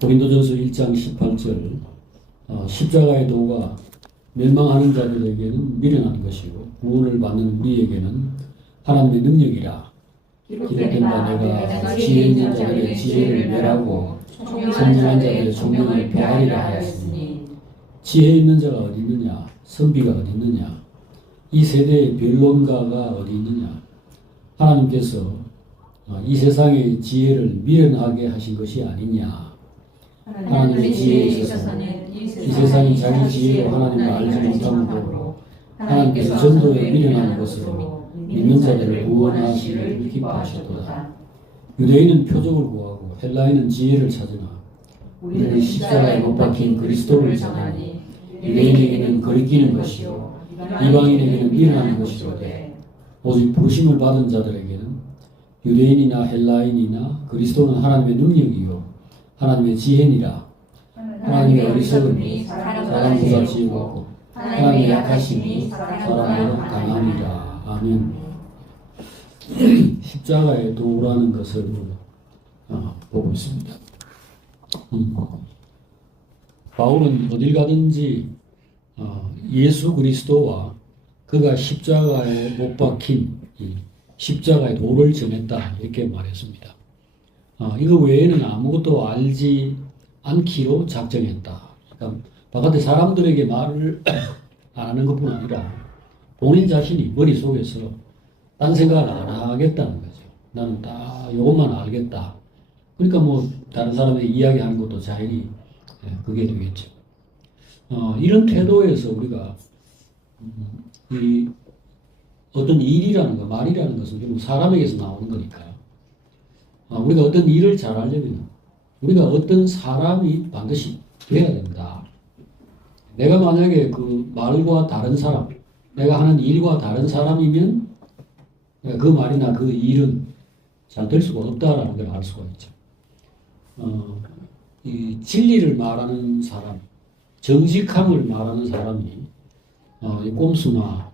고린도전서 1장 18절 십자가의 도가 멸망하는 자들에게는 미련한 것이고 구원을 받는 우리에게는 하나님의 능력이라. 기록된 바 내가 지혜 있는 자들의 지혜를 멸하고 총명한 자들의 총명을 폐하리라 하였으니. 지혜 있는 자가 어디 있느냐? 선비가 어디 있느냐? 이 세대의 변론가가 어디 있느냐? 하나님께서 이 세상의 지혜를 미련하게 하신 것이 아니냐? 하나님의 지혜에 있어서는 이 세상이 자기 지혜로 하나님을 알지 못함으로 하나님께서 전도에 미련한 것으로 믿는 자들을 구원하시기를 기뻐하셨도다. 유대인은 표적을 구하고 헬라인은 지혜를 찾으나 우리는 십자가에 못 박힌 그리스도를 전하니 유대인에게는 거리끼는 것이요 이방인에게는 미련한 것이로되 오직 부르심을 받은 자들에게는 유대인이나 헬라인이나 그리스도는 하나님의 능력이요 하나님의 지혜니라. 하나님의 어리석음이 사람보다 지혜롭고 하나님의 약하심이 사람보다 강함이라. 아멘. 십자가의 도라는 것을 보고 있습니다. 바울은 어딜 가든지 예수 그리스도와 그가 십자가에 못 박힌 십자가의 도를 전했다 이렇게 말했습니다. 이거 외에는 아무것도 알지 않기로 작정했다. 그러니까 바깥에 사람들에게 말을 안 하는 것뿐 아니라 본인 자신이 머릿속에서 딴 생각을 안 하겠다는 거죠. 나는 다 이것만 알겠다. 그러니까 뭐 다른 사람에게 이야기하는 것도 자연히 그게 되겠죠. 이런 태도에서 우리가 이 어떤 일이라는 거, 말이라는 것은 결국 사람에게서 나오는 거니까 우리가 어떤 일을 잘 하려면 우리가 어떤 사람이 반드시 돼야 된다. 내가 만약에 그 말과 다른 사람, 내가 하는 일과 다른 사람이면 그 말이나 그 일은 잘 될 수가 없다라는 걸 알 수가 있죠. 이 진리를 말하는 사람, 정직함을 말하는 사람이 꼼수나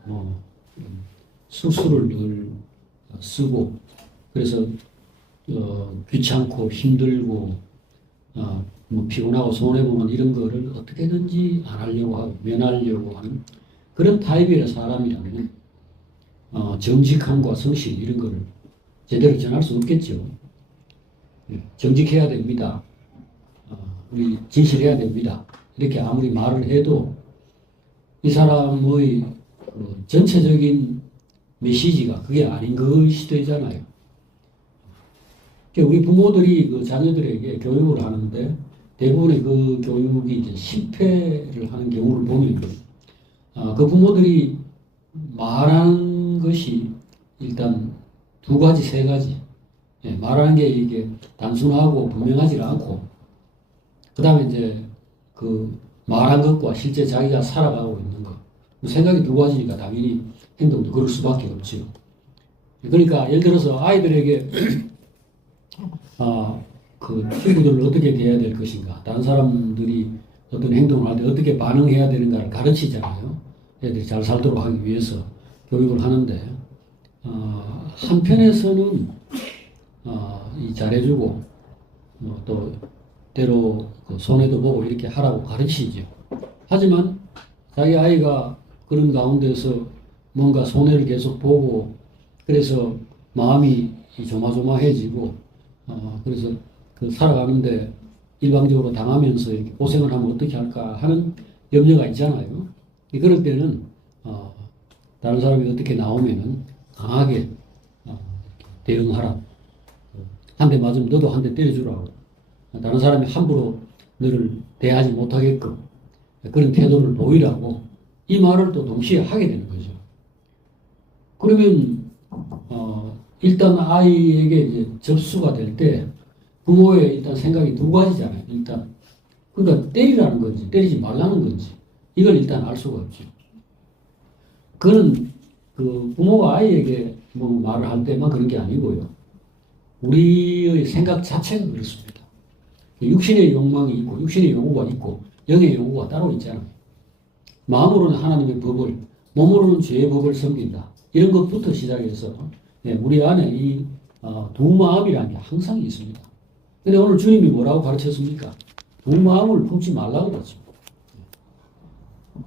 수술을 늘 쓰고 그래서 귀찮고 힘들고 뭐 피곤하고 손해보는 이런 거를 어떻게든지 안 하려고 하고 면하려고 하는 그런 타입의 사람이라면 정직함과 성실 이런 거를 제대로 전할 수 없겠죠. 정직해야 됩니다. 우리 진실해야 됩니다. 이렇게 아무리 말을 해도 이 사람의 전체적인 메시지가 그게 아닌 것이 되잖아요. 우리 부모들이 그 자녀들에게 교육을 하는데 대부분의 그 교육이 이제 실패를 하는 경우를 보면 그 부모들이 말하는 것이 일단 두 가지, 세 가지. 말하는 게 이게 단순하고 분명하지 않고 그 다음에 이제 그 말한 것과 실제 자기가 살아가고 있는 것. 생각이 두 가지니까 당연히 행동도 그럴 수밖에 없죠. 그러니까 예를 들어서 아이들에게 그 친구들을 어떻게 대해야 될 것인가, 다른 사람들이 어떤 행동을 할 때 어떻게 반응해야 되는가를 가르치잖아요. 애들이 잘 살도록 하기 위해서 교육을 하는데 한편에서는 이 잘해주고 또 때로 그 손해도 보고 이렇게 하라고 가르치죠. 하지만 자기 아이가 그런 가운데서 뭔가 손해를 계속 보고 그래서 마음이 조마조마해지고 그래서 그 살아가는데 일방적으로 당하면서 이렇게 고생을 하면 어떻게 할까 하는 염려가 있잖아요. 그럴 때는 다른 사람이 어떻게 나오면은 강하게 대응하라. 한 대 맞으면 너도 한 대 때려주라고. 다른 사람이 함부로 너를 대하지 못하게끔 그런 태도를 보이라고 이 말을 또 동시에 하게 되는 거죠. 그러면 일단 아이에게 이제 접수가 될 때 부모의 일단 생각이 두 가지잖아요. 일단 그러니까 때리라는 건지 때리지 말라는 건지 이걸 일단 알 수가 없죠. 그는 그 부모가 아이에게 뭐 말을 할 때만 그런 게 아니고요. 우리의 생각 자체가 그렇습니다. 육신의 욕망이 있고 육신의 요구가 있고 영의 요구가 따로 있잖아요. 마음으로는 하나님의 법을, 몸으로는 죄의 법을 섬긴다. 이런 것부터 시작해서 우리 안에 이 두 마음이라는 게 항상 있습니다. 근데 오늘 주님이 뭐라고 가르쳤습니까? 두 마음을 품지 말라고 그랬죠.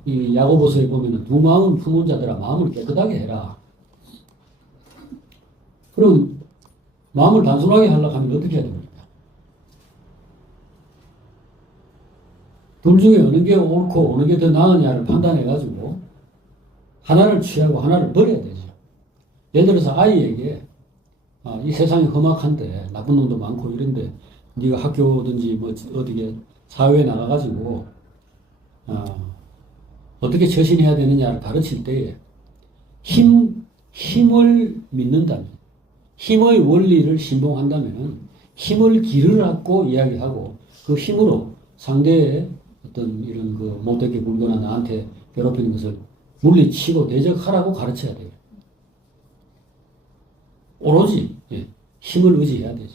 이 야고보서에 보면은 두 마음 품은 자들아 마음을 깨끗하게 해라. 그럼 마음을 단순하게 하려고 하면 어떻게 해야 됩니까? 둘 중에 어느 게 옳고 어느 게 더 나으냐를 판단해가지고 하나를 취하고 하나를 버려야 되죠. 예를 들어서 아이에게 이 세상이 험악한데 나쁜 놈도 많고 이런데 네가 학교든지 뭐 어디게 사회에 나가가지고 어떻게 처신해야 되느냐를 가르칠 때에 힘을 믿는다면, 힘의 원리를 신봉한다면 힘을 기르라고 이야기하고 그 힘으로 상대의 어떤 이런 그 못되게 굴거나 나한테 괴롭히는 것을 물리치고 대적하라고 가르쳐야 돼요. 오로지 힘을 의지해야 되죠.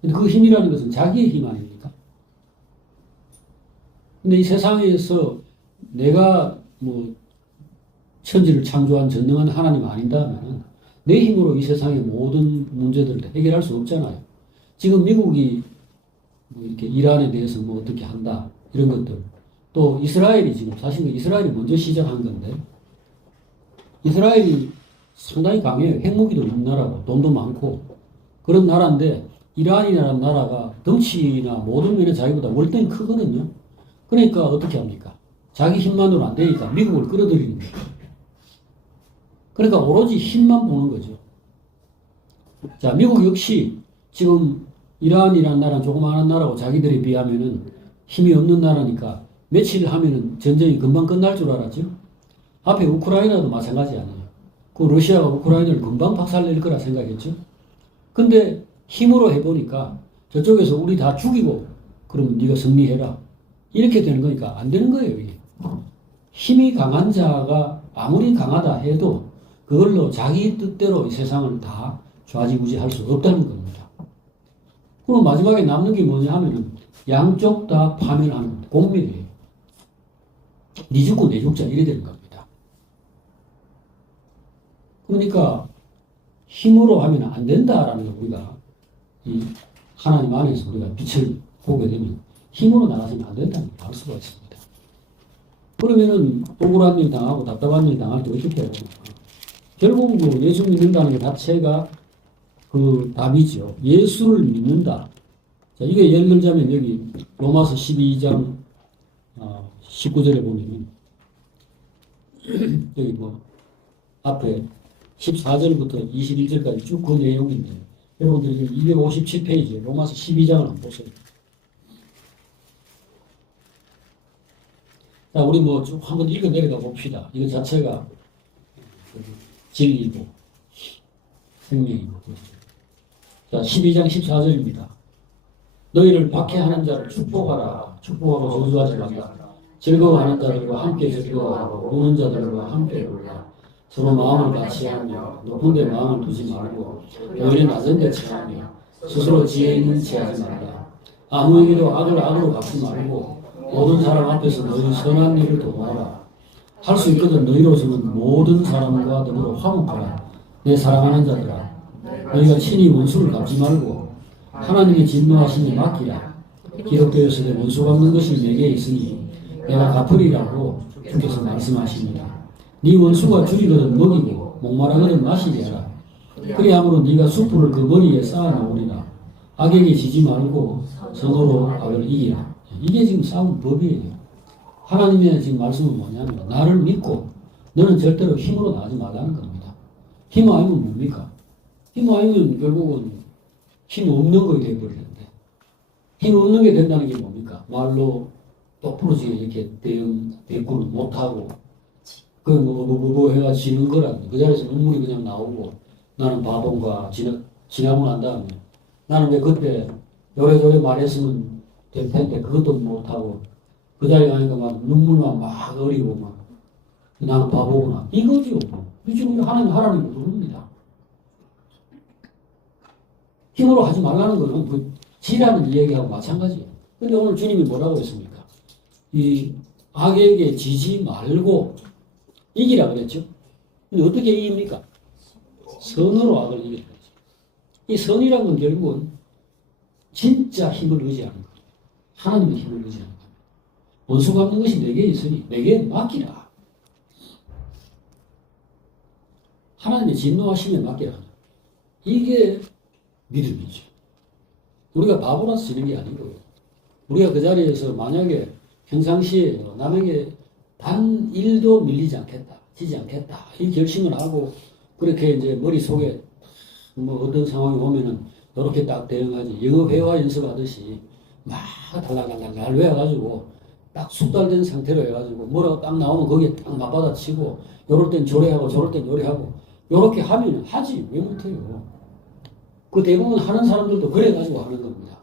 근데 그 힘이라는 것은 자기의 힘 아닙니까? 근데 이 세상에서 내가 뭐 천지를 창조한 전능한 하나님 아닌다면 내 힘으로 이 세상의 모든 문제들을 해결할 수 없잖아요. 지금 미국이 뭐 이렇게 이란에 대해서 뭐 어떻게 한다 이런 것들, 또 이스라엘이 지금 사실 이스라엘이 먼저 시작한 건데 이스라엘이 상당히 강해요. 핵무기도 있는 나라고 돈도 많고 그런 나라인데 이란이라는 나라가 덩치나 모든 면에 자기보다 월등히 크거든요. 그러니까 어떻게 합니까? 자기 힘만으로 안 되니까 미국을 끌어들이는 거예요. 그러니까 오로지 힘만 보는 거죠. 자, 미국 역시 지금 이란이라는 나라는 조그마한 나라고 자기들에 비하면은 힘이 없는 나라니까 며칠 하면은 전쟁이 금방 끝날 줄 알았죠. 앞에 우크라이나도 마찬가지 아니에요. 그 러시아가 우크라이나를 금방 박살낼 거라 생각했죠. 근데 힘으로 해보니까 저쪽에서 우리 다 죽이고 그러면 네가 승리해라. 이렇게 되는 거니까 안 되는 거예요, 이게. 힘이 강한 자가 아무리 강하다 해도 그걸로 자기 뜻대로 이 세상을 다 좌지우지할 수 없다는 겁니다. 그럼 마지막에 남는 게 뭐냐 하면은 양쪽 다 파멸하는 겁니다. 공멸이에요. 네 죽고 내 죽자 이래 되는 겁니다. 그러니까 힘으로 하면 안 된다라는 걸 우리가 이 하나님 안에서 우리가 빛을 보게 되면 힘으로 나가서는 안 된다는 걸 알 수가 있습니다. 그러면은 억울한 일 당하고 답답한 일 당할 때 어떻게 해야 됩니까? 결국 그 예수 믿는다는 것 자체가 그 답이죠. 예수를 믿는다. 자, 이게 예를 들자면 여기 로마서 12장 19절에 보면 여기 뭐 앞에 14절부터 21절까지 쭉 그 내용인데 여러분들 257페이지 로마서 12장을 한번 보세요. 자, 우리 뭐 쭉 한번 읽어 내려가 봅시다. 이거 자체가 진리고 생명이고. 자, 12장 14절입니다. 너희를 박해하는 자를 축복하라. 축복하고 저주하지 말라. 즐거워하는 자들과 함께 즐거워하고 우는 자들과 함께 울라. 서로 마음을 같이 하며 높은 데 마음을 두지 말고 너희는 낮은 데 체하며 스스로 지혜 있는 체하지 말라. 아무에게도 악을 악으로 갚지 말고 모든 사람 앞에서 너희 선한 일을 도모하라. 할 수 있거든 너희로서는 모든 사람과 더불어 화목하라. 내 사랑하는 자들아, 너희가 친히 원수를 갚지 말고 하나님의 진노하심에 맡기라. 기록되었으되 원수 갚는 것이 내게 있으니 내가 갚으리라고 주께서 말씀하십니다. 네 원수가 줄이거든 먹이고 목마르거든 마시게 하라. 그리함으로 네가 숯불을 그 머리에 쌓아놓으리라. 악에게 지지 말고 선으로 악을 이기라. 이게 지금 싸움 법이에요. 하나님의 지금 말씀은 뭐냐면 나를 믿고 너는 절대로 힘으로 나가지 말라는 겁니다. 힘 아니면 뭡니까? 힘 아니면 결국은 힘 없는 거에 되어버리는데 힘 없는 게 된다는 게 뭡니까? 말로 똑부러지게 이렇게 대꾸를 못하고 뭐 해가 지는 거라는 그 자리에서 눈물이 그냥 나오고 나는 바본가 지나고 난 다음에 나는 왜 그때 요래저래 말했으면 될 텐데 그것도 못하고 그 자리에 가니까 막 눈물만 막 어리고 막 나는 바보구나 이거죠. 지금 하나님 하라는 거 그럽니다. 힘으로 하지 말라는 거는 그 지라는 이야기하고 마찬가지예요. 근데 오늘 주님이 뭐라고 했습니까? 이 악에게 지지 말고 이기라 그랬죠. 근데 어떻게 이깁니까? 선으로 악을 이기라 그랬죠. 이 선이란 건 결국은 진짜 힘을 의지하는 거예요. 하나님의 힘을 의지하는 거예요. 원수 갚는 것이 내게 있으니 내게 맡기라. 하나님의 진노하심에 맡기라. 이게 믿음이죠. 우리가 바보라서 지는 게 아니고요. 우리가 그 자리에서 만약에 평상시에 남에게 단 1도 밀리지 않겠다, 지지 않겠다, 이 결심을 하고 그렇게 이제 머릿속에 뭐 어떤 상황이 오면은 이렇게 딱 대응하지. 영어 회화 연습하듯이 막 달달달달 외워가지고 딱 숙달된 상태로 해가지고 뭐라고 딱 나오면 거기에 딱 맞받아치고 요럴 땐 조례하고 저럴 땐 요래하고 요렇게 하면 하지. 왜 못해요? 그 대부분 하는 사람들도 그래가지고 하는 겁니다.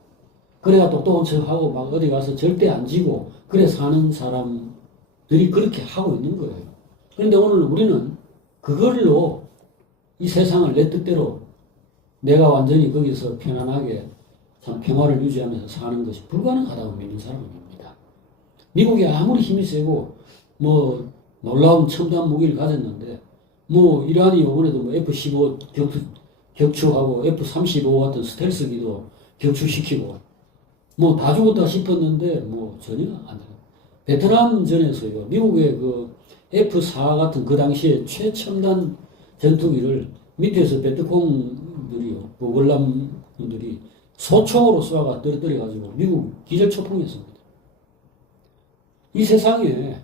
그래가 똑똑한 척하고 막 어디 가서 절대 안 지고 그래 사는 사람들이 그렇게 하고 있는 거예요. 그런데 오늘 우리는 그걸로 이 세상을 내 뜻대로 내가 완전히 거기서 편안하게 참 평화를 유지하면서 사는 것이 불가능하다고 믿는 사람입니다. 미국이 아무리 힘이 세고 뭐 놀라운 첨단 무기를 가졌는데 뭐 이란이 이번에도 뭐 F-15 격추하고 F-35 같은 스텔스기도 격추시키고 뭐 다 죽었다 싶었는데 뭐 전혀 안 돼요. 베트남전에서요. 미국의 그 F-4 같은 그 당시에 최첨단 전투기를 밑에서 베트콩들이요. 그 월남들이 소총으로 쏘아가 떨어뜨려가지고 미국 기절초풍했습니다. 이 세상에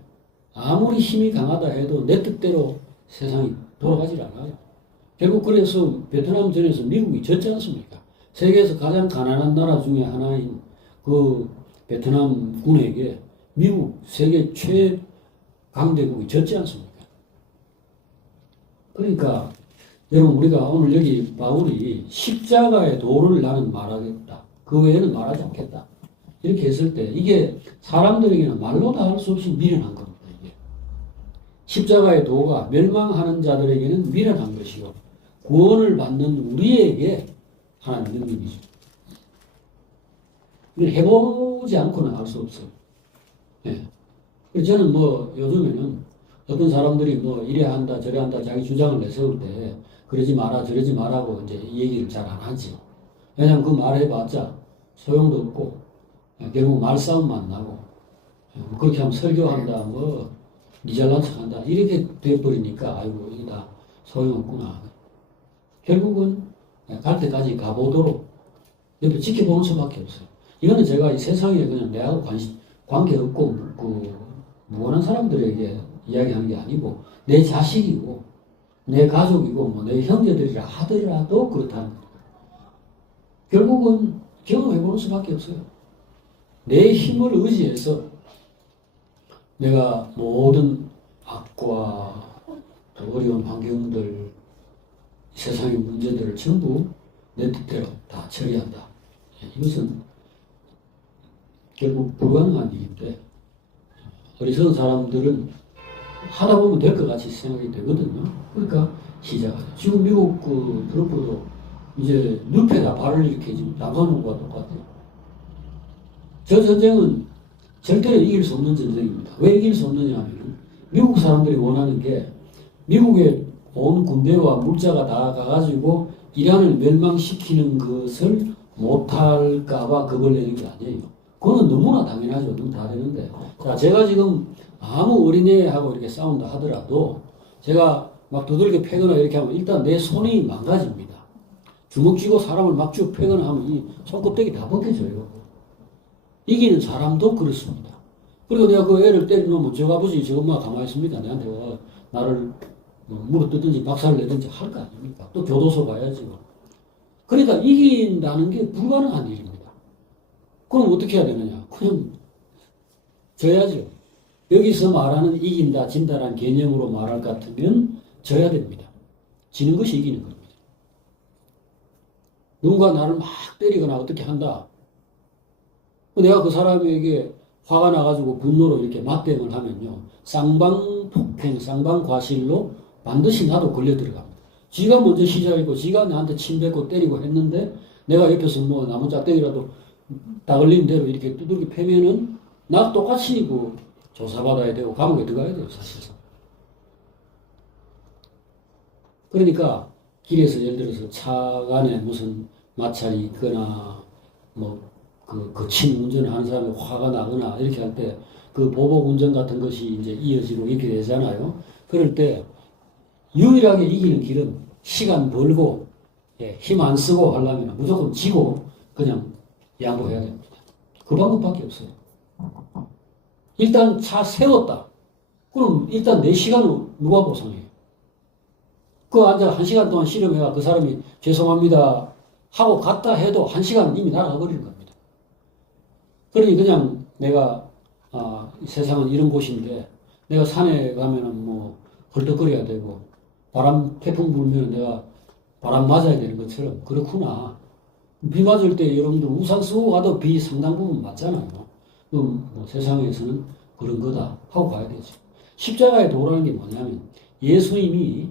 아무리 힘이 강하다 해도 내 뜻대로 세상이 돌아가질 않아요. 결국 그래서 베트남전에서 미국이 졌지 않습니까? 세계에서 가장 가난한 나라 중에 하나인 그 베트남 군에게 미국 세계 최강대국이 졌지 않습니까? 그러니까 여러분 우리가 오늘 여기 바울이 십자가의 도를 나는 말하겠다. 그 외에는 말하지 않겠다. 이렇게 했을 때 이게 사람들에게는 말로 다 할 수 없이 미련한 겁니다. 이게. 십자가의 도가 멸망하는 자들에게는 미련한 것이요. 구원을 받는 우리에게 하나님 능력이죠. 이걸 해보지 않고는 알 수 없어요. 예. 그래서 저는 뭐 요즘에는 어떤 사람들이 뭐 이래 한다 저래 한다 자기 주장을 내세울 때 그러지 마라 저러지 마라고 이제 이 얘기를 잘 안 하죠. 왜냐하면 그 말해봤자 소용도 없고 결국 말싸움만 나고 그렇게 하면 설교한다 뭐 니 잘난 척한다 이렇게 돼버리니까 아이고 이게 다 소용없구나. 결국은 갈 때까지 가보도록 옆에 지켜보는 수밖에 없어요. 이거는 제가 이 세상에 그냥 내하고 관계없고 그 무관한 사람들에게 이야기하는 게 아니고 내 자식이고 내 가족이고 뭐 내 형제들이라 하더라도 그렇다는 거예요. 결국은 경험해보는 수밖에 없어요. 내 힘을 의지해서 내가 모든 악과 어려운 환경들 세상의 문제들을 전부 내 뜻대로 다 처리한다. 이것은 결국 불가능한 일인데 어리석은 사람들은 하다 보면 될 것 같이 생각이 되거든요. 그러니까 시작하죠. 지금 미국 그 트럼프도 이제 늪에다 발을 이렇게 지금 담가놓은 것과 똑같아요. 저 전쟁은 절대로 이길 수 없는 전쟁입니다. 왜 이길 수 없느냐 하면 미국 사람들이 원하는 게 미국의 온 군대와 물자가 다 가가지고 이란을 멸망시키는 것을 못할까봐 겁을 내는 게 아니에요. 그거는 너무나 당연하죠. 그럼 다 되는데. 자, 제가 지금 아무 어린애하고 이렇게 싸운다 하더라도 제가 막 두들겨 패거나 이렇게 하면 일단 내 손이 망가집니다. 주먹 쥐고 사람을 막 쭉 패거나 하면 이 손껍데기 다 벗겨져요. 이기는 사람도 그렇습니다. 그리고 내가 그 애를 때려놓으면 저 아버지 저 엄마가 가만히 있습니까? 내한테 와 나를 물어뜯든지 박살을 내든지 할 거 아닙니까? 또 교도소 가야지. 그러니까 이긴다는 게 불가능한 일입니다. 그럼 어떻게 해야 되느냐? 그냥 져야죠. 여기서 말하는 이긴다, 진다라는 개념으로 말할 것 같으면 져야 됩니다. 지는 것이 이기는 겁니다. 누군가 나를 막 때리거나 어떻게 한다. 내가 그 사람에게 화가 나가지고 분노로 이렇게 맞대응을 하면요. 쌍방폭행, 쌍방과실로 반드시 나도 걸려 들어갑니다. 지가 먼저 시작했고 지가 나한테 침뱉고 때리고 했는데 내가 옆에서 뭐 나무 짝대기라도 다 걸린 대로 이렇게 두들겨 패면은 나 똑같이 그 조사받아야 되고 감옥에 들어가야 돼요, 사실상. 그러니까 길에서 예를 들어서 차 안에 무슨 마찰이 있거나 거친 운전을 하는 사람이 화가 나거나 이렇게 할 때 그 보복 운전 같은 것이 이제 이어지고 이렇게 되잖아요. 그럴 때 유일하게 이기는 길은 시간 벌고 힘 안 쓰고 하려면 무조건 지고 그냥 양보해야 됩니다. 그 방법밖에 없어요. 일단 차 세웠다. 그럼 일단 내 시간을 누가 보상해요? 그 앉아 1시간 동안 씨름해가 그 사람이 죄송합니다 하고 갔다 해도 1시간은 이미 날아가 버리는 겁니다. 그러니 그냥 내가 세상은 이런 곳인데 내가 산에 가면은 뭐 헐떡거려야 되고 태풍 불면 내가 바람 맞아야 되는 것처럼 그렇구나. 비 맞을 때 여러분들 우산 쓰고 가도 비 상당 부분 맞잖아요. 그럼 뭐 세상에서는 그런 거다 하고 가야 되죠. 십자가의 도라는 게 뭐냐면 예수님이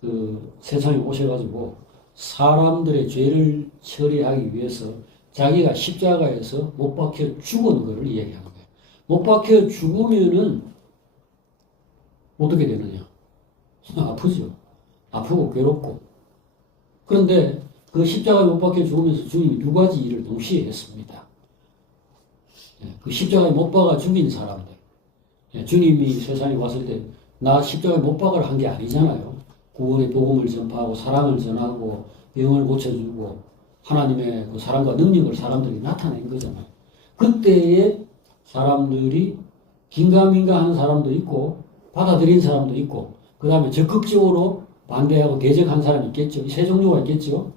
그 세상에 오셔가지고 사람들의 죄를 처리하기 위해서 자기가 십자가에서 못 박혀 죽은 것을 이야기하는 거예요. 못 박혀 죽으면은 어떻게 되느냐? 아프죠. 아프고 괴롭고. 그런데 그 십자가에 못 박혀 죽으면서 주님이 두 가지 일을 동시에 했습니다. 그 십자가에 못 박아 죽인 사람들. 주님이 세상에 왔을 때 나 십자가에 못 박으러 한 게 아니잖아요. 구원의 복음을 전파하고 사랑을 전하고 병을 고쳐주고 하나님의 그 사랑과 능력을 사람들이 나타낸 거잖아요. 그때에 사람들이 긴가민가 하는 사람도 있고 받아들인 사람도 있고 그 다음에 적극적으로 반대하고 대적한 사람이 있겠죠. 세 종류가 있겠죠.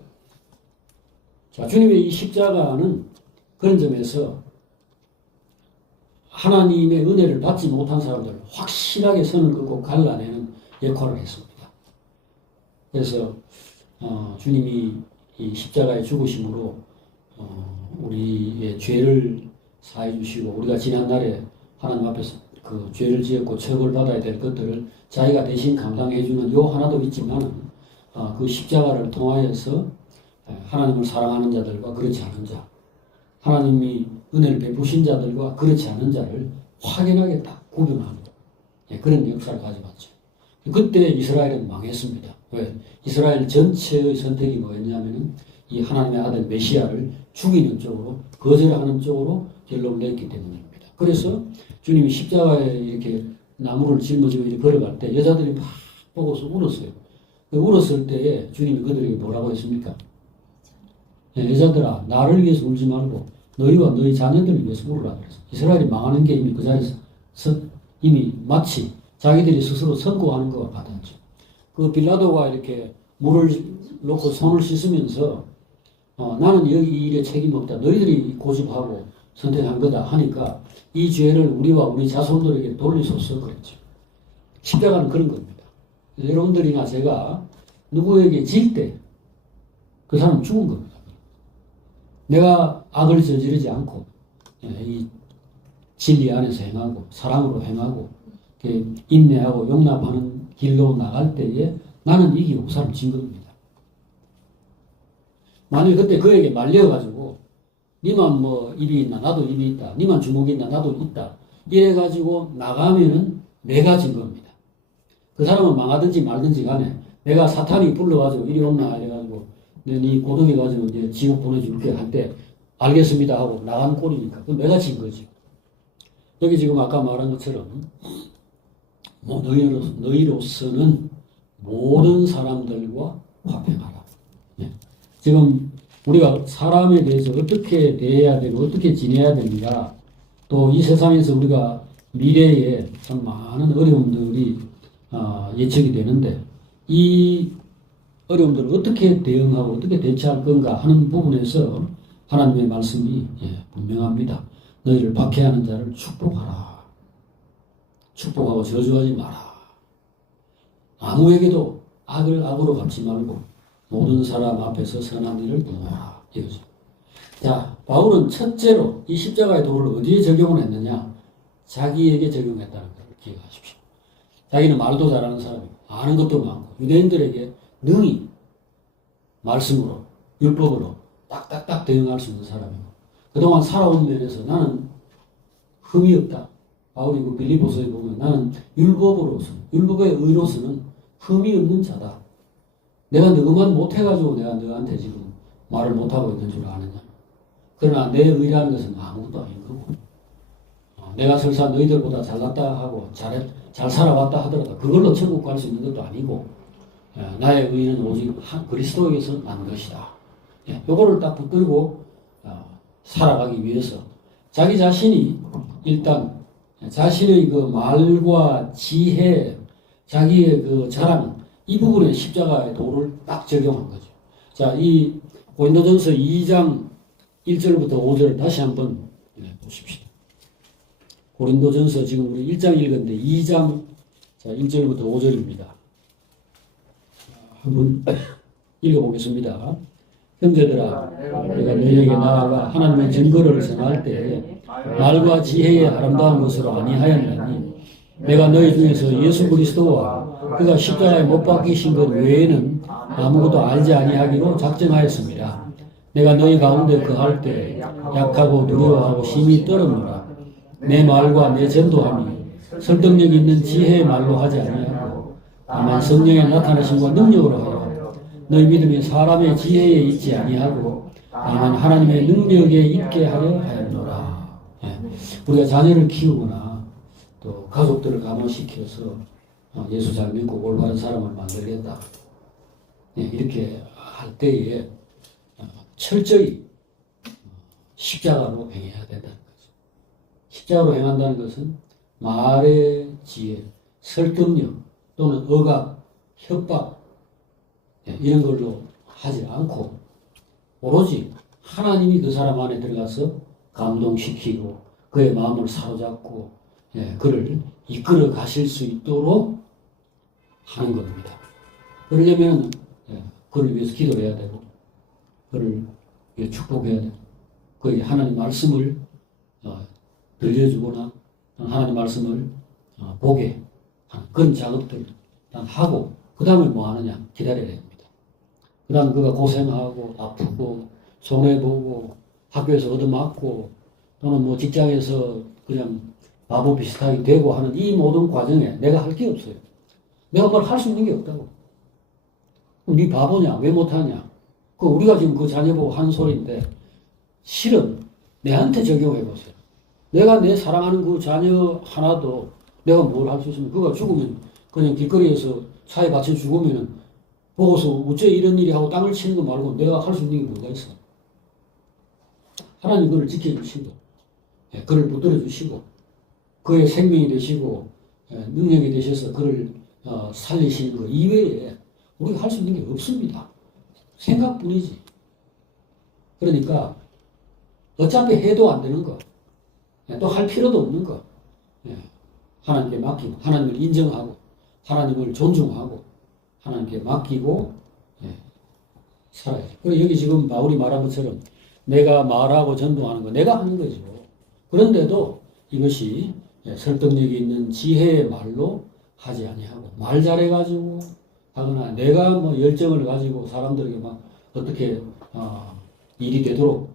자, 주님의 이 십자가는 그런 점에서 하나님의 은혜를 받지 못한 사람들을 확실하게 선을 긋고 갈라내는 역할을 했습니다. 그래서 주님이 이 십자가의 죽으심으로 우리의 죄를 사해 주시고 우리가 지난날에 하나님 앞에서 그 죄를 지었고 처벌받아야 될 것들을 자기가 대신 감당해 주는 요 하나도 있지만 그 십자가를 통하여서 하나님을 사랑하는 자들과 그렇지 않은 자, 하나님이 은혜를 베푸신 자들과 그렇지 않은 자를 확연하게 딱 구분하는 그런 역사를 가져갔죠. 그때 이스라엘은 망했습니다. 왜? 이스라엘 전체의 선택이 뭐였냐면은 이 하나님의 아들 메시아를 죽이는 쪽으로 거절하는 쪽으로 결론을 냈기 때문입니다. 그래서 주님이 십자가에 이렇게 나무를 짊어지고 이렇게 걸어갈 때 여자들이 막 보고서 울었어요. 울었을 때에 주님이 그들에게 뭐라고 했습니까? 여자들아 나를 위해서 울지 말고 너희와 너희 자녀들을 위해서 울으라 그랬어요. 이스라엘이 망하는 게 이미 그 자리에서 이미 마치 자기들이 스스로 선고하는 것과 같았죠. 그 빌라도가 이렇게 물을 놓고 손을 씻으면서 나는 여기 이 일에 책임 없다. 너희들이 고집하고 선택한 거다 하니까 이 죄를 우리와 우리 자손들에게 돌리소서 그랬죠. 십자가는 그런 겁니다. 여러분들이나 제가 누구에게 질 때 그 사람은 죽은 겁니다. 내가 악을 저지르지 않고 이 진리 안에서 행하고 사랑으로 행하고 인내하고 용납하는 길로 나갈 때에 나는 이기고 그 사람 진 겁니다. 만약에 그때 그에게 말려가지고 니만 뭐 입이 있나 나도 입이 있다. 니만 주먹이 있나 나도 있다. 이래가지고 나가면은 내가 진 겁니다. 그 사람은 망하든지 말든지 간에 내가 사탄이 불러가지고 이리 온나 이래가지고 네 고독해 가지고 이제 지옥 보내줄게 할 때 알겠습니다 하고 나간 꼴이니까 그럼 내가 진 거지. 여기 지금 아까 말한 것처럼 뭐 너희로서는 모든 사람들과 화평하라. 네. 지금 우리가 사람에 대해서 어떻게 대해야 되고 어떻게 지내야 되는가 또 이 세상에서 우리가 미래에 참 많은 어려움들이 예측이 되는데 이 어려움들을 어떻게 대응하고 어떻게 대처할 건가 하는 부분에서 하나님의 말씀이 분명합니다. 너희를 박해하는 자를 축복하라. 축복하고 저주하지 마라. 아무에게도 악을 악으로 갚지 말고 모든 사람 앞에서 선한 일을 도모하라. 이거죠. 자, 바울은 첫째로 이 십자가의 도를 어디에 적용을 했느냐? 자기에게 적용했다는 것을 기억하십시오. 자기는 말도 잘하는 사람이고 아는 것도 많고 유대인들에게 능히 말씀으로 율법으로 딱딱딱 대응할 수 있는 사람이고 그동안 살아온 면에서 나는 흠이 없다. 바울이 그 빌립보서에 보면 나는 율법의 의로서는 흠이 없는 자다. 내가 너만 못해가지고 내가 너한테 지금 말을 못하고 있는 줄 아느냐. 그러나 내 의라는 것은 아무것도 아닌 거고, 내가 설사 너희들보다 잘났다 하고 잘 살아왔다 하더라도 그걸로 천국 갈 수 있는 것도 아니고, 나의 의는 오직 그리스도에게서 난 것이다. 요거를 딱 붙들고 살아가기 위해서 자기 자신이 일단 자신의 그 말과 지혜, 자기의 그 자랑, 이 부분에 십자가의 도를 딱 적용한 거죠. 자, 이 고린도전서 2장 1절부터 5절을 다시 한번 보십시다. 고린도전서 지금 우리 1장 읽었는데 2장 1절부터 5절입니다. 한번 읽어보겠습니다. 형제들아, 내가 너희에게 나아가 하나님의 증거를 전할 때 말과 지혜의 아름다운 것으로 아니하였나니 내가 너희 중에서 예수 그리스도와 그가 십자가에 못 박히신 것 외에는 아무것도 알지 아니하기로 작정하였습니다. 내가 너희 가운데 거할 때 약하고 두려워하고 심히 떨었노라. 내 말과 내 전도함이 설득력 있는 지혜의 말로 하지 아니하고 다만 성령의 나타나심과 능력으로 하여 너희 믿음이 사람의 지혜에 있지 아니하고 다만 하나님의 능력에 있게 하려 하였노라. 우리가 자녀를 키우거나 또 가족들을 감화시켜서 예수 잘 믿고 올바른 사람을 만들겠다, 이렇게 할 때에 철저히 십자가로 행해야 된다는 거죠. 십자가로 행한다는 것은 말의 지혜, 설득력 또는 억압, 협박 이런 걸로 하지 않고 오로지 하나님이 그 사람 안에 들어가서 감동시키고 그의 마음을 사로잡고 그를 이끌어 가실 수 있도록 하는 겁니다. 그러려면 그를 위해서 기도해야 되고 그를 축복해야 되고 그에게 하나님 말씀을 들려주거나 하나님 말씀을 보게 하는 그런 작업들을 일단 하고 그 다음에 뭐 하느냐 기다려야 됩니다. 그 다음에 그가 고생하고 아프고 손해보고 학교에서 얻어맞고 또는 뭐 직장에서 그냥 바보 비슷하게 되고 하는 이 모든 과정에 내가 할 게 없어요. 내가 뭘 할 수 있는 게 없다고. 네 바보냐? 왜 못하냐? 그 우리가 지금 그 자녀 보고 하는 소리인데 실은 내한테 적용해 보세요. 내가 내 사랑하는 그 자녀 하나도 내가 뭘 할 수 있으면 그가 죽으면 그냥 길거리에서 차에 받쳐 죽으면은 보고서 어째 이런 일이 하고 땅을 치는 거 말고 내가 할 수 있는 게 뭐가 있어? 하나님 그를 지켜주시고 그를 붙들어 주시고 그의 생명이 되시고 능력이 되셔서 그를 살리시는 것 이외에 우리가 할 수 있는 게 없습니다. 생각뿐이지. 그러니까 어차피 해도 안 되는 거, 또 할 필요도 없는 거, 하나님께 맡기고 하나님을 인정하고 하나님을 존중하고 하나님께 맡기고 살아야죠. 그리고 여기 지금 바울이 말한 것처럼 내가 말하고 전도하는 거 내가 하는 거죠. 그런데도 이것이 설득력이 있는 지혜의 말로 하지 아니하고 말 잘해가지고 하거나 내가 뭐 열정을 가지고 사람들에게 막 어떻게 일이 되도록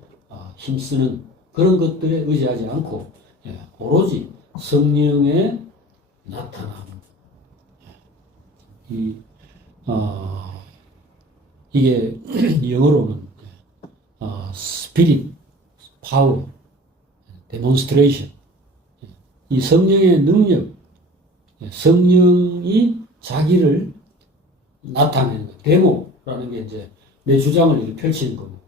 힘쓰는 그런 것들에 의지하지 않고 오로지 성령의 나타남. 이게 영어로는 spirit, power, demonstration. 이 성령의 능력, 성령이 자기를 나타내는 것. 데모라는 게 이제 내 주장을 펼치는 겁니다.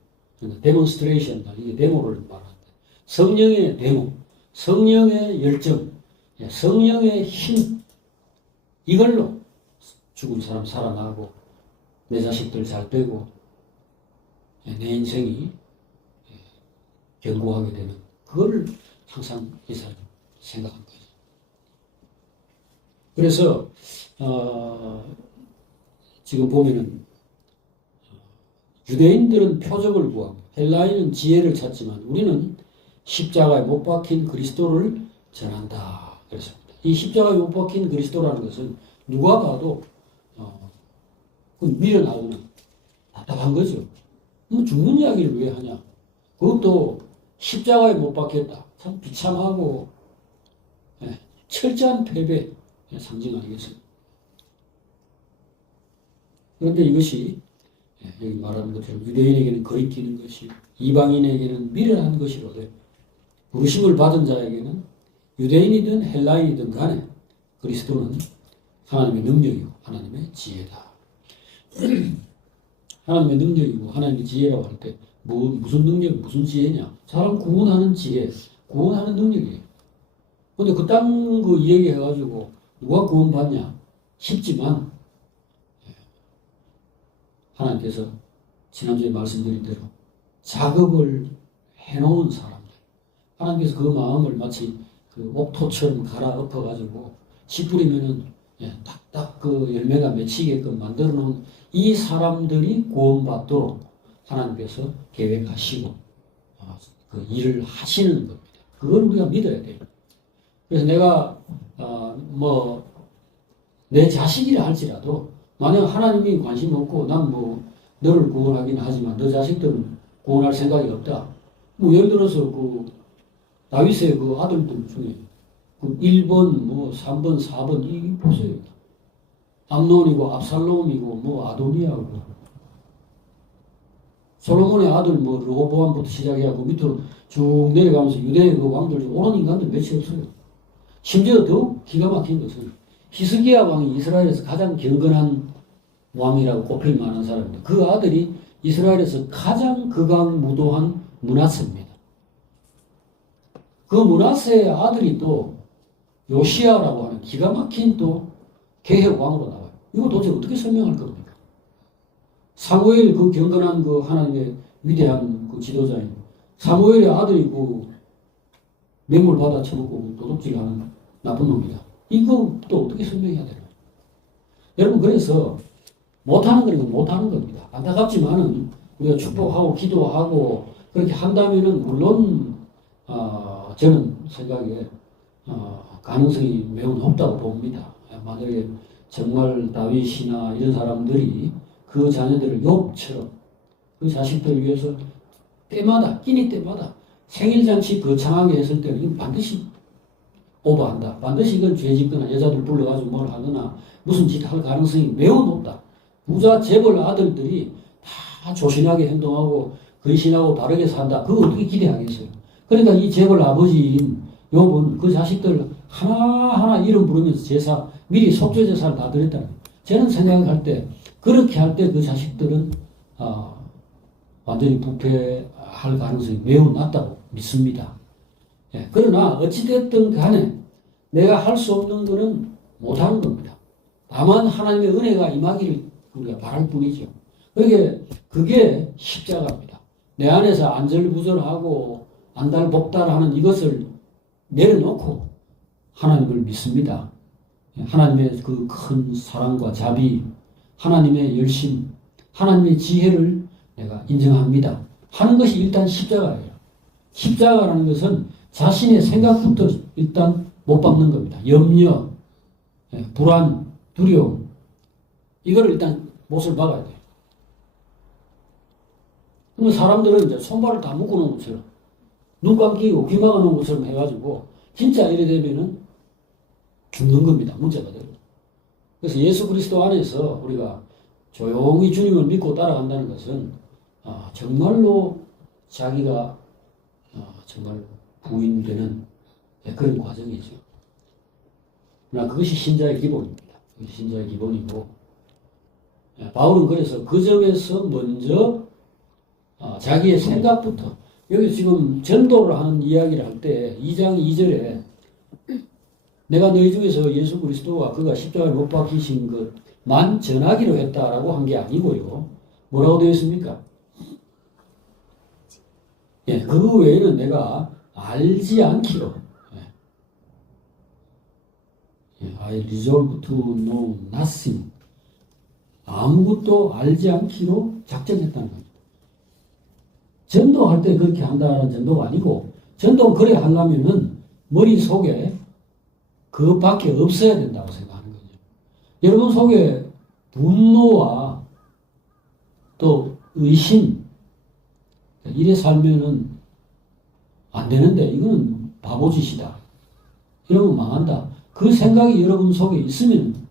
데몬스트레이션, 이게 데모를 말하는데 성령의 데모, 성령의 열정, 성령의 힘, 이걸로 죽은 사람 살아나고 내 자식들 잘 되고 내 인생이 견고하게 되는 그걸 항상 이 사람이 생각한 거죠. 그래서 지금 보면은 유대인들은 표적을 구하고 헬라인은 지혜를 찾지만 우리는 십자가에 못 박힌 그리스도를 전한다. 그랬습니다. 이 십자가에 못 박힌 그리스도라는 것은 누가 봐도 미련하고는 답답한 거죠. 뭐 죽는 이야기를 왜 하냐? 그것도 십자가에 못 박혔다. 참 비참하고 철저한 패배의 상징 아니겠습니까? 그런데 이것이 여기 말하는 것처럼 유대인에게는 거리끼는 것이, 이방인에게는 미련한 것이로되 부르심을 받은 자에게는 유대인이든 헬라인이든 간에 그리스도는 하나님의 능력이고 하나님의 지혜다. 하나님의 능력이고 하나님의 지혜라고 할 때 무슨 능력, 무슨 지혜냐? 사람 구원하는 지혜, 구원하는 능력이에요. 근데 그딴 거 이야기해가지고 누가 구원받냐? 쉽지만 하나님께서 지난주에 말씀드린 대로 작업을 해놓은 사람들, 하나님께서 그 마음을 마치 그 옥토처럼 갈아엎어가지고 씨 뿌리면은 딱딱 그 열매가 맺히게끔 만들어 놓은 이 사람들이 구원받도록 하나님께서 계획하시고 그 일을 하시는 겁니다. 그걸 우리가 믿어야 돼요. 그래서 내가 내 자식이라 할지라도 만약 하나님이 관심 없고 난 너를 구원하긴 하지만 너 자식들은 구원할 생각이 없다. 예를 들어서 그 다윗의 그 아들들 중에 그 1번, 3번, 4번 이 보세요. 암논이고 압살롬이고 아도니아고 솔로몬의 아들 르호보암부터 시작해갖고 밑으로 쭉 내려가면서 유대의 그 왕들 중 옳은 인간들 몇이 없어요. 심지어 더 기가 막힌 것은 히스기야 왕이 이스라엘에서 가장 경건한 왕이라고 꼽힐 만한 사람인데 그 아들이 이스라엘에서 가장 극악무도한 므낫세입니다. 그 므낫세의 아들이 또 요시야라고 하는 기가 막힌 또 개혁왕으로 나와요. 이거 도대체 어떻게 설명할 겁니까? 사무엘 그 경건한 그 하나님의 위대한 그 지도자인 사무엘의 아들이 그 맹물 받아 처먹고 도둑질하는 나쁜 놈이다. 이거 또 어떻게 설명해야 되나? 여러분 그래서 못하는 건 못하는 겁니다. 안타깝지만은 우리가 축복하고 기도하고 그렇게 한다면은 물론 저는 생각에 가능성이 매우 높다고 봅니다. 만약에 정말 다윗이나 이런 사람들이 그 자녀들을 욥처럼 그 자식들을 위해서 끼니 때마다 생일잔치 거창하게 했을 때는 이건 반드시 오버한다. 반드시 이건 죄 짓거나 여자들 불러가지고 뭘 하거나 무슨 짓 할 가능성이 매우 높다. 부자 재벌 아들들이 다 조신하게 행동하고 근신하고 바르게 산다. 그거 어떻게 기대하겠어요? 그러니까 이 재벌 아버지인 욥은 그 자식들 하나하나 이름 부르면서 제사, 미리 속죄 제사를 다 드렸다는 거예요. 저는 생각할 때 그렇게 할 때 그 자식들은 완전히 부패할 가능성이 매우 낮다고 믿습니다. 그러나 어찌됐든 간에 내가 할 수 없는 것은 못하는 겁니다. 다만 하나님의 은혜가 임하기를 우리가 바랄 뿐이죠. 그게 십자가입니다. 내 안에서 안절부절하고 안달복달하는 이것을 내려놓고 하나님을 믿습니다. 하나님의 그 큰 사랑과 자비, 하나님의 열심, 하나님의 지혜를 내가 인정합니다. 하는 것이 일단 십자가예요. 십자가라는 것은 자신의 생각부터 일단 못 박는 겁니다. 염려, 불안, 두려움, 이거를 일단 못을 박아야 돼요. 그러면 사람들은 이제 손발을 다 묶어놓은 것처럼 눈 감기고 귀 막아놓은 것처럼 해가지고 진짜 이래 되면은 죽는 겁니다. 문제가 되고. 그래서 예수 그리스도 안에서 우리가 조용히 주님을 믿고 따라간다는 것은 정말로 자기가 정말 부인되는 그런 과정이죠. 그러나 그것이 신자의 기본입니다. 그것이 신자의 기본이고 바울은 그래서 그 점에서 먼저 자기의 생각부터 여기 지금 전도를 하는 이야기를 할 때 2장 2절에 내가 너희 중에서 예수 그리스도와 그가 십자가에 못 박히신 것만 전하기로 했다라고 한 게 아니고요. 뭐라고 되어 있습니까? 그 외에는 내가 알지 않기로 I resolve to know nothing. 아무것도 알지 않기로 작정했다는 겁니다. 전도할 때 그렇게 한다는 전도가 아니고 전도 그래 하려면은 머릿속에 그것밖에 없어야 된다고 생각하는 거죠. 여러분 속에 분노와 또 의심 이래 살면은 안 되는데 이거는 바보짓이다. 이러면 망한다. 그 생각이 여러분 속에 있으면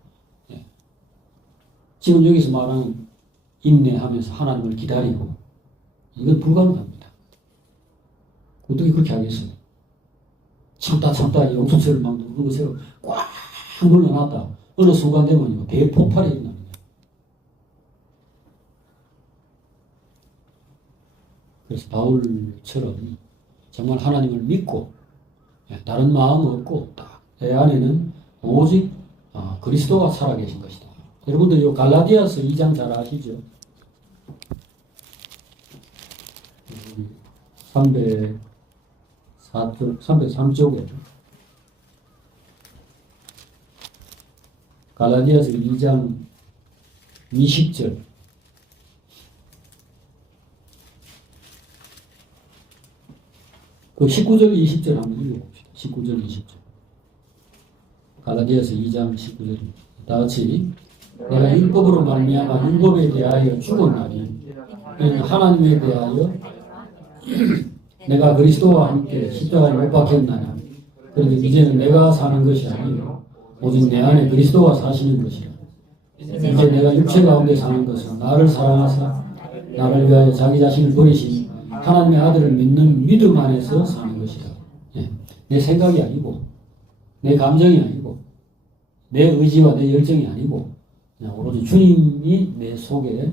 지금 여기서 말하는 인내하면서 하나님을 기다리고 이건 불가능합니다. 어떻게 그렇게 하겠어요? 참다 용수철을 막 누르는 것으로 꽉 눌러놨다. 어느 순간 되면 대폭발이 일어납니다. 그래서 바울처럼 정말 하나님을 믿고 다른 마음 없고 딱 내 안에는 오직 그리스도가 살아계신 것이다. 여러분들 이 갈라디아서 2장 잘 아시죠? 303쪽에 갈라디아서 2장 20절 그 19절 20절 한번 읽어봅시다. 19절 20절 갈라디아서 2장 19절 다 같이 내가 율법으로 말미암아 율법에 대하여 죽었나니 하나님에 대하여 내가 그리스도와 함께 십자가에 못 박혔나니 그런데 이제는 내가 사는 것이 아니요 오직 내 안에 그리스도가 사시는 것이라. 이제 내가 육체 가운데 사는 것은 나를 사랑하사 나를 위하여 자기 자신을 버리신 하나님의 아들을 믿는 믿음 안에서 사는 것이다. 내 생각이 아니고 내 감정이 아니고 내 의지와 내 열정이 아니고 그냥 오로지 주님이 내 속에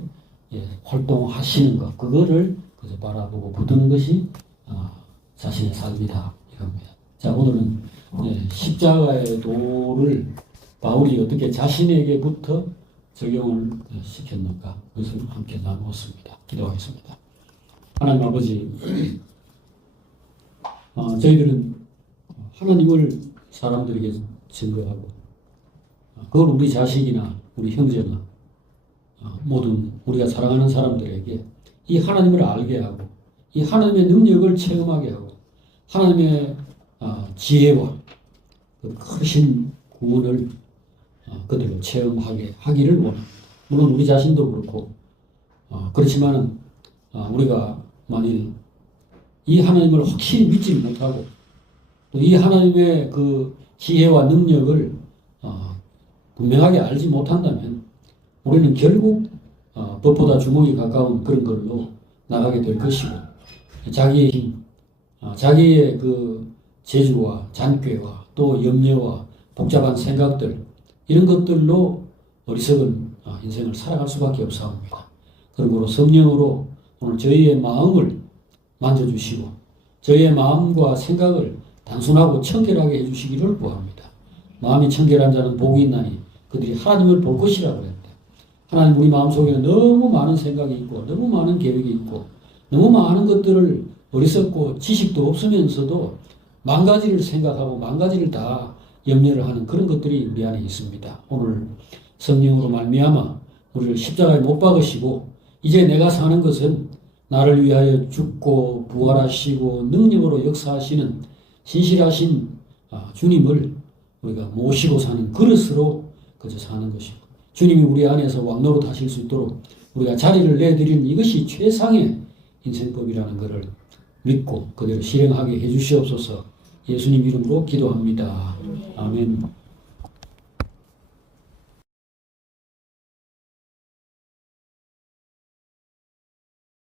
활동하시는 것 그거를 그저 바라보고 붙드는 것이 자신의 삶이다 이겁니다. 자 오늘은 십자가의 도를 바울이 어떻게 자신에게부터 적용을 시켰는가 그것을 함께 나누었습니다. 기도하겠습니다. 하나님 아버지 저희들은 하나님을 사람들에게 증거하고 그걸 우리 자식이나 우리 형제나 모든 우리가 사랑하는 사람들에게 이 하나님을 알게 하고 이 하나님의 능력을 체험하게 하고 하나님의 지혜와 그 크신 구원을 그들을 체험하게 하기를 원합니다. 물론 우리 자신도 그렇고 그렇지만은 우리가 만일 이 하나님을 확실히 믿지 못하고 또 이 하나님의 그 지혜와 능력을 분명하게 알지 못한다면 우리는 결국 법보다 주먹이 가까운 그런 걸로 나가게 될 것이고 자기의 힘, 자기의 그 재주와 잔꾀와 또 염려와 복잡한 생각들 이런 것들로 어리석은 인생을 살아갈 수밖에 없사옵니다. 그러므로 성령으로 오늘 저희의 마음을 만져주시고 저희의 마음과 생각을 단순하고 청결하게 해주시기를 구합니다. 마음이 청결한 자는 복이 있나니 그들이 하나님을 볼 것이라고 합니다. 하나님 우리 마음속에는 너무 많은 생각이 있고 너무 많은 계획이 있고 너무 많은 것들을 어리석고 지식도 없으면서도 만 가지를 생각하고 만 가지를 다 염려를 하는 그런 것들이 우리 안에 있습니다. 오늘 성령으로 말미암아 우리를 십자가에 못 박으시고 이제 내가 사는 것은 나를 위하여 죽고 부활하시고 능력으로 역사하시는 신실하신 주님을 우리가 모시고 사는 그릇으로 그저 사는 것이고 주님이 우리 안에서 왕노릇 하실 수 있도록 우리가 자리를 내드리는 이것이 최상의 인생법이라는 것을 믿고 그대로 실행하게 해주시옵소서. 예수님 이름으로 기도합니다. 아멘.